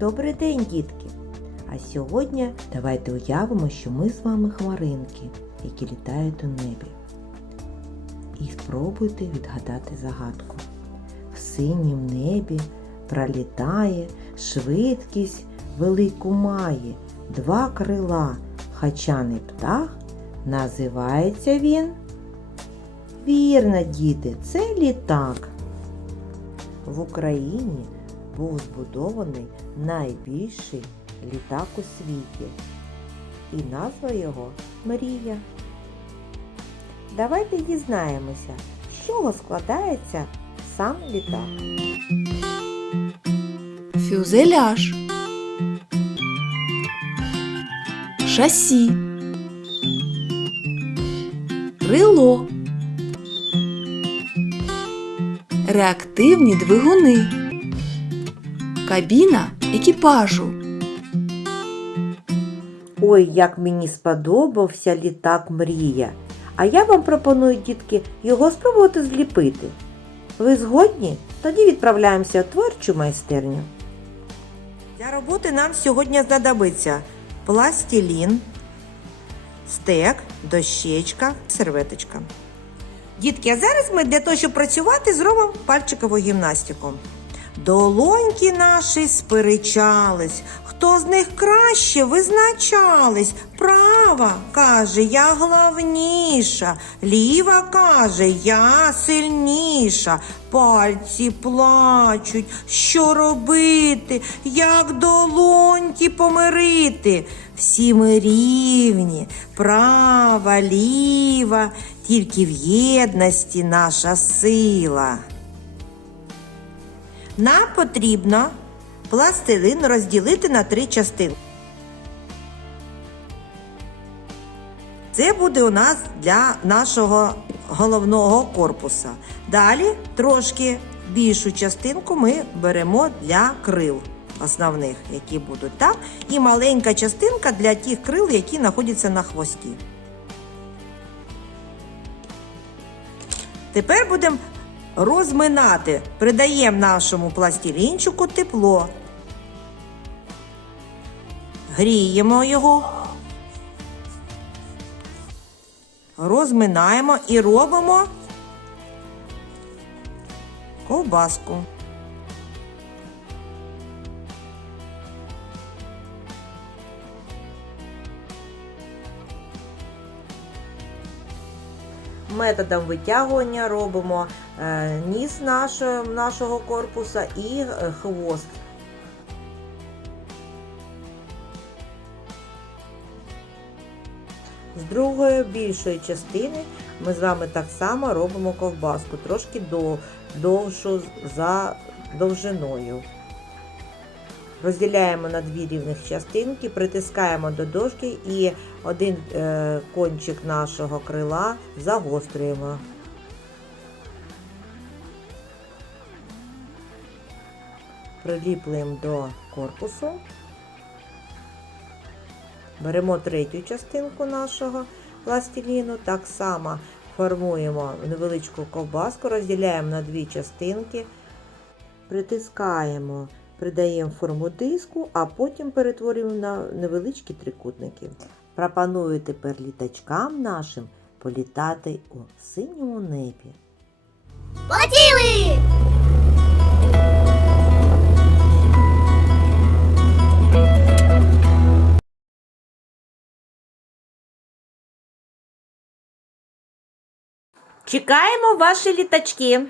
Добрий день, дітки! А сьогодні давайте уявимо, що ми з вами хмаринки, які літають у небі. І спробуйте відгадати загадку. В синім небі пролітає, швидкість велику має, два крила, хачаний птах. Називається він. Вірно, діти, це літак. В Україні був збудований найбільший літак у світі. І назва його Мрія. Давайте дізнаємося, з чого складається сам літак. Фюзеляж. Шасі. Крило. Реактивні двигуни. Кабіна екіпажу. Ой, як мені сподобався літак Мрія. А я вам пропоную, дітки, його спробувати зліпити. Ви згодні? Тоді відправляємося в творчу майстерню. Для роботи нам сьогодні знадобиться пластилін, стек, дощечка, серветочка. Дітки, а зараз ми для того, щоб працювати, зробимо пальчикову гімнастику. Долоньки наші сперечались, хто з них краще визначались. Права каже, я головніша, ліва каже, я сильніша. Пальці плачуть, що робити, як долоньки помирити. Всі ми рівні, права, ліва, тільки в єдності наша сила. Нам потрібно пластилин розділити на три частини. Це буде у нас для нашого головного корпуса. Далі трошки більшу частинку ми беремо для крил основних, які будуть так. І маленька частинка для тих крил, які знаходяться на хвості. Тепер будемо розминати. Придаємо нашому пластилінчику тепло. Гріємо його. Розминаємо і робимо ковбаску. Методом витягування робимо е, ніс нашого, нашого корпуса і е, хвост. З другої більшої частини ми з вами так само робимо ковбаску, трошки довшу за довжиною. Розділяємо на дві рівних частинки, притискаємо до дошки і один е, кончик нашого крила загострюємо. Приліплюємо до корпусу. Беремо третю частинку нашого пластиліну, так само формуємо невеличку ковбаску, розділяємо на дві частинки, притискаємо, придаємо форму диску, а потім перетворюємо на невеличкі трикутники. Пропоную тепер літачкам нашим політати у синьому небі. Полетіли! Чекаємо ваші літачки.